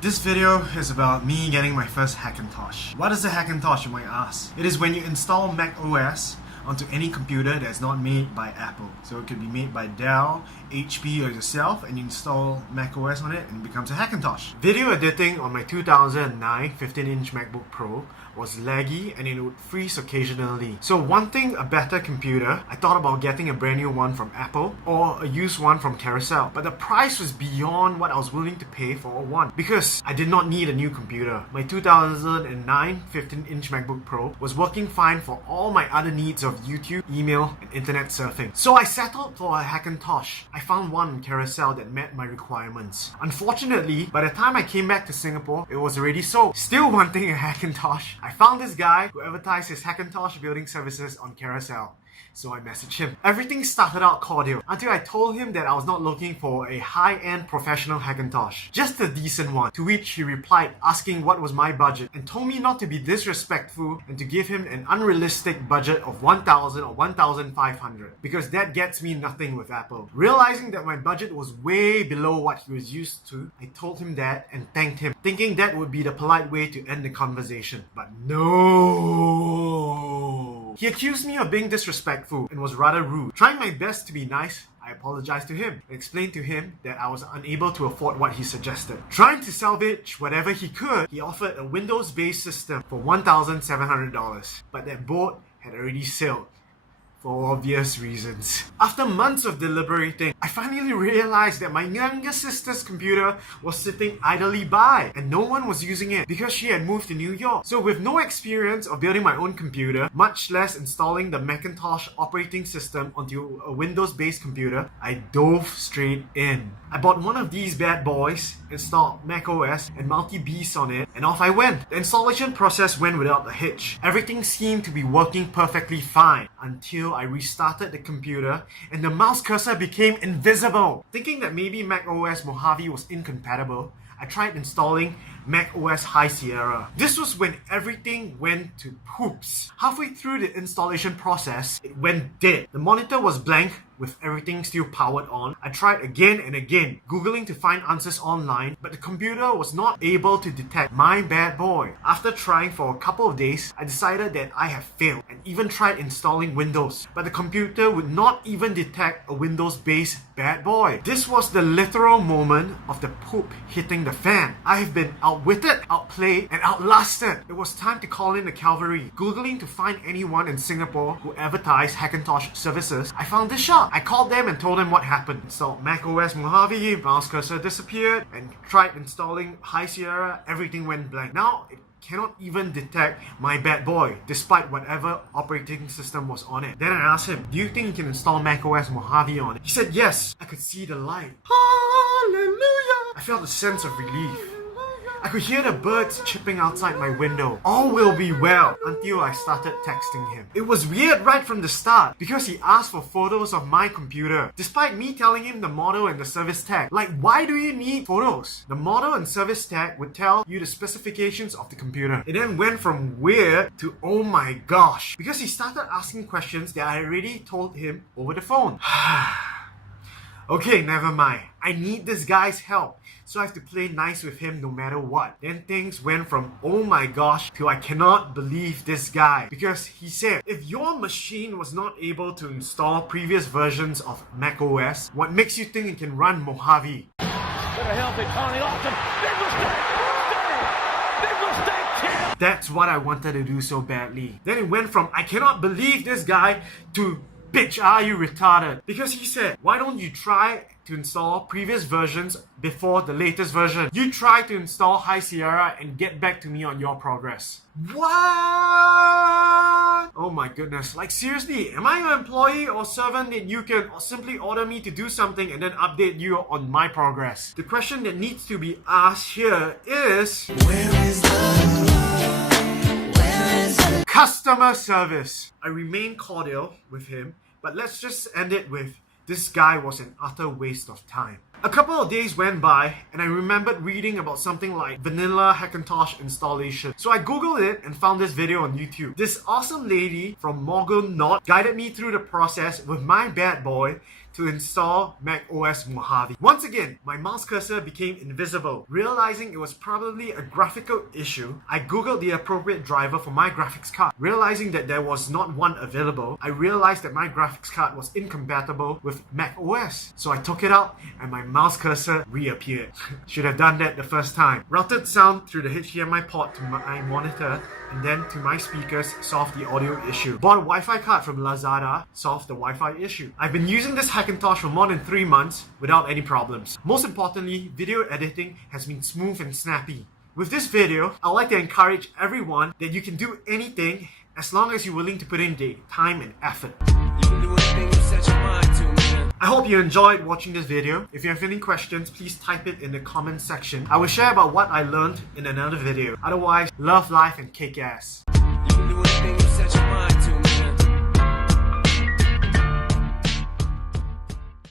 This video is about me getting my first Hackintosh. What is a Hackintosh, you might ask? It is when you install Mac OS onto any computer that's not made by Apple. So it could be made by Dell, HP, or yourself, and you install Mac OS on it and it becomes a Hackintosh. Video editing on my 2009 15-inch MacBook Pro was laggy and it would freeze occasionally. So wanting a better computer, I thought about getting a brand new one from Apple or a used one from Carousel. But the price was beyond what I was willing to pay for one because I did not need a new computer. My 2009 15-inch MacBook Pro was working fine for all my other needs of YouTube, email, and internet surfing. So I settled for a Hackintosh. I found one on Carousel that met my requirements. Unfortunately, by the time I came back to Singapore, it was already sold. Still wanting a Hackintosh, I found this guy who advertised his Hackintosh building services on Carousel. So I messaged him. Everything started out cordial until I told him that I was not looking for a high-end professional Hackintosh, just a decent one, to which he replied asking what was my budget and told me not to be disrespectful and to give him an unrealistic budget of 1,000 or 1,500 because that gets me nothing with Apple. Realizing that my budget was way below what he was used to, I told him that and thanked him, thinking that would be the polite way to end the conversation. But no! He accused me of being disrespectful and was rather rude. Trying my best to be nice, I apologized to him and explained to him that I was unable to afford what he suggested. Trying to salvage whatever he could, he offered a Windows-based system for $1,700, but that boat had already sailed. For obvious reasons. After months of deliberating, I finally realized that my younger sister's computer was sitting idly by and no one was using it because she had moved to New York. So with no experience of building my own computer, much less installing the Hackintosh operating system onto a Windows-based computer, I dove straight in. I bought one of these bad boys, installed Mac OS and multi-beast on it, and off I went. The installation process went without a hitch. Everything seemed to be working perfectly fine until I restarted the computer and the mouse cursor became invisible. Thinking that maybe Mac OS Mojave was incompatible, I tried installing Mac OS High Sierra. This was when everything went to poops. Halfway through the installation process, it went dead. The monitor was blank with everything still powered on. I tried again and again, googling to find answers online, but the computer was not able to detect my bad boy. After trying for a couple of days, I decided that I have failed and even tried installing Windows, but the computer would not even detect a Windows-based bad boy. This was the literal moment of the poop hitting the fan. I have been outwitted, outplayed, and outlasted. It was time to call in the cavalry. Googling to find anyone in Singapore who advertised Hackintosh services, I found this shop. I called them and told them what happened. Installed Mac OS Mojave, mouse cursor disappeared, and tried installing High Sierra, everything went blank. Now it cannot even detect my bad boy, despite whatever operating system was on it. Then I asked him, do you think you can install Mac OS Mojave on it? He said yes. I could see the light. Hallelujah! I felt a sense of relief. I could hear the birds chirping outside my window. All will be well, until I started texting him. It was weird right from the start because he asked for photos of my computer, despite me telling him the model and the service tag. Like, why do you need photos? The model and service tag would tell you the specifications of the computer. It then went from weird to oh my gosh, because he started asking questions that I already told him over the phone. Okay, never mind. I need this guy's help, so I have to play nice with him no matter what. Then things went from oh my gosh to I cannot believe this guy, because he said, if your machine was not able to install previous versions of Mac OS, what makes you think it can run Mojave? Better help it, Connie Austin. Big mistake, That's what I wanted to do so badly. Then it went from I cannot believe this guy to bitch, are you retarded? Because he said, why don't you try to install previous versions before the latest version? You try to install High Sierra and get back to me on your progress. What? Oh my goodness. Like seriously, am I your employee or servant that you can simply order me to do something and then update you on my progress? The question that needs to be asked here is, where is the customer service? I remain cordial with him, but let's just end it with, this guy was an utter waste of time. A couple of days went by and I remembered reading about something like vanilla Hackintosh installation. So I googled it and found this video on YouTube. This awesome lady from Morgan Knott guided me through the process with my bad boy to install Mac OS Mojave. Once again, my mouse cursor became invisible. Realizing it was probably a graphical issue, I googled the appropriate driver for my graphics card. Realizing that there was not one available, I realized that my graphics card was incompatible with Mac OS. So I took it out and my mouse cursor reappeared. Should have done that the first time. Routed sound through the HDMI port to my monitor and then to my speakers solved the audio issue. Bought a Wi-Fi card from Lazada, solved the Wi-Fi issue. I've been using this Hackintosh for more than 3 months without any problems. Most importantly, video editing has been smooth and snappy. With this video, I'd like to encourage everyone that you can do anything as long as you're willing to put in the time and effort. You can do anything you set your mind to, man. I hope you enjoyed watching this video. If you have any questions, please type it in the comment section. I will share about what I learned in another video. Otherwise, love life and kick ass.